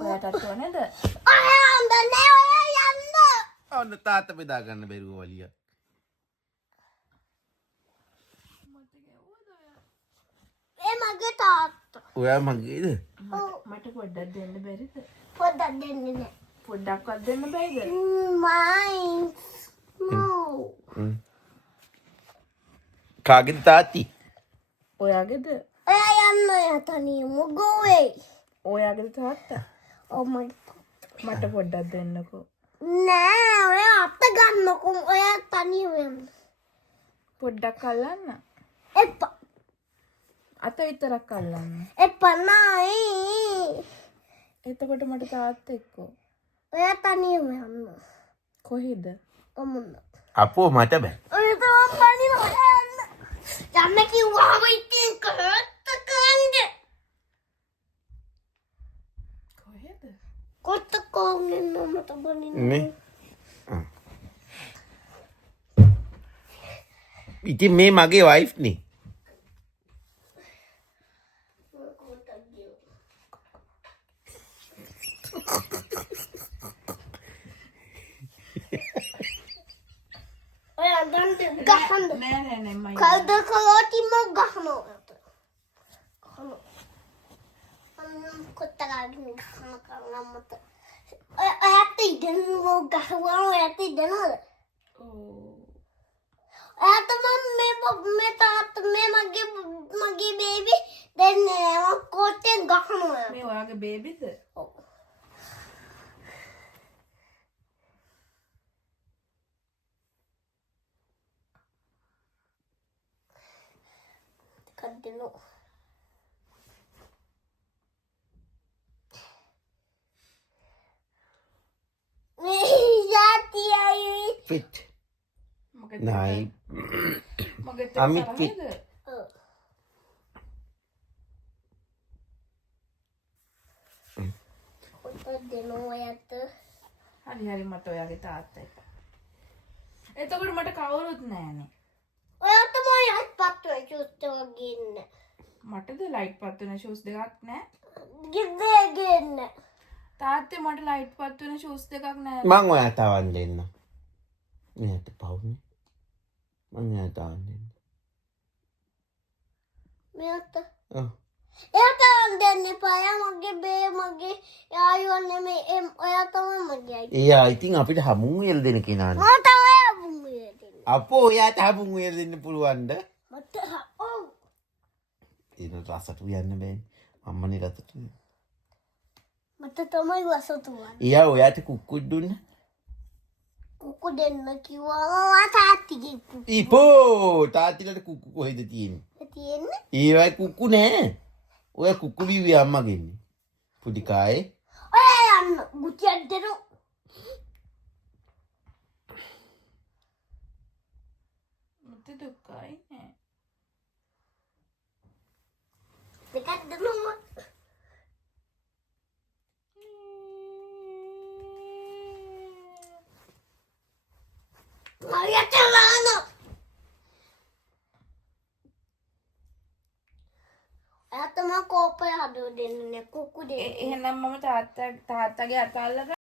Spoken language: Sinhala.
ඔයාටත් ඕනේද? ඔන්න තාත්තා බෙදා ගන්න බැරුව වලිය. මගේ තාත්තා. ඔයා මගේද? මට පොඩ්ඩක් දෙන්න බැරිද? පොඩ්ඩක් දෙන්නේ නෑ. පොඩ්ඩක්වත් දෙන්න බැයිද? මයින්. කාගෙද තාත්ති? ඔයාගේද? ඔයා යන්න ඔයා තනියම go away. ඔයාගේද තාත්තා? මට පොඩ්ඩක් දෙන්නකෝ. නෑ ඔයා අත ගන්නකො ඔයා තනියම යන්න. පොඩ්ඩක් අල්ලන්න. එපා. අත විතරක් අල්ලන්න. එපා නයි. එතකොට මට තාත්තා එක්කෝ. ඔයා තනියම යන්න. කොහෙද? ඔමුන්න. අපෝ මට බෑ. ඔය තම තනියම යන්න. යන්න කිව්වම ඉතින් කරත් කරන්නේ. කොහෙද? කොත්ත කොංගෙන් මට බනින්න. නේ. ඉතින් මේ මගේ වයිෆ් නේ. ඔයා ගන්න ගහන්න. නෑ මම. කවුද කලෝටිම ගහනවා. කොත්ත ගාගෙන ගහන කරනමත. ඔයාට ඉදන් ගහනවා ඔයාට ඉදනවද? ඔයාට මේ තාත්ත මේ මගේ බේබි දෙන්නේ මම කොත්තෙන් ගහනවා. මේ ඔයාගේ බේබිද? ඔව්. කද්දෙනෝ. Fit. මගේ නයි. මගේ අමිත් fit. හරි මට ඔයාගේ තාත්තා එක්ක. එතකොට මට කවුරුත් නෑනේ. ඔයාට මොයත් පත්තුයි චුස්තව ගින්න. මටද ලයිට් පත් වෙන ෂූස් දෙකක් නෑ. ගිද්දේ ගින්න. තාත්තේ මට ලයිට් පත් වෙන ෂූස් දෙකක් නෑ. මං ඔයා තවන් දෙන්න. මෙයාට පවුනේ. මං ඔයා තවන් දෙන්න. මෙයාට ඔව්. එයාට දෙන්න එපා. මගේ යාළුවා නෙමෙයි. ඔයා තමයි මගේ අයියා. එයා ඉතින් අපිට හමුන් වෙල් දෙන කෙනානේ. මම තමයි අඹුන්නේ දෙන්න. අපෝ ඔයාට හමුන් වෙල් දෙන්න පුළුවන්ද? මට ඔව්. එන රසට යන්න බෑනේ. අම්මනේ රසට. මට තමයි වසතුවා. එයා ඔයාට කුක්කුත් දුන්න. කුකු දෙන්න කිව්වා තාත්තිගේ කුකු ඉපෝ තාත්තිලට කුක්කු කොහෙද තියෙන්නේ? තියෙන්නේ. ඒවයි කුක්කු නෑ. ඔය කුක්කු බිව්වේ අම්මගෙන්නේ. පුඩි කායේ. ඔයා යන්න ගුටියක් දෙනු. මට දුකයි නෑ. දෙකක් දෙනු. ඔයාට ලාන. ඔයාට මම කෝපය හදව දෙන්නේ කුකු දෙන්න. එහෙනම් මම තාත්තගේ අත අල්ලගන්න